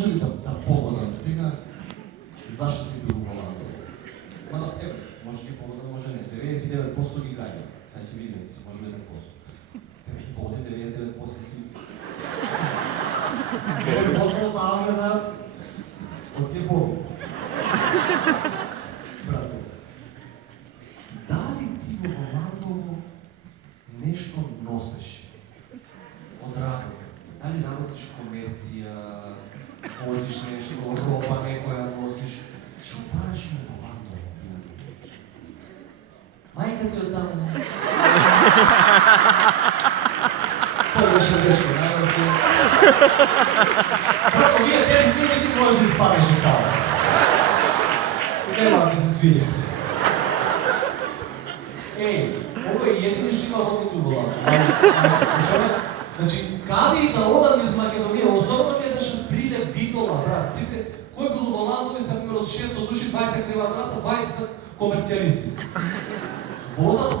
може ли да погодам сега зашто си бил во Ландо? Мада, еве, може би погодам, може не. 99% ги гаѓам. Сега ќе видиме, се може 1%. Тебе ќе погоди 99% си. 9% оставаме за... Од ќе Бог. Брато, дали ти во Ландово нешто носеш од работа? Дали работиш комерција, возиш нешто, роба некоја носиш? Шо правиш во Ландово? Мајка ти од таму. Погрешно грешко, најврто. Брато, вие 10 минути можеш да испадеш од сала. Нема да се свиѓа. Ова е едини што има родни во Ландово. Значи, каде и да одам из Македонија, особено ми е да што прилеп Битола, брат, сите, кој бил во Ландово, мислам, пример, од 600 души, 20 крева адраца, 20 комерцијалисти. Возат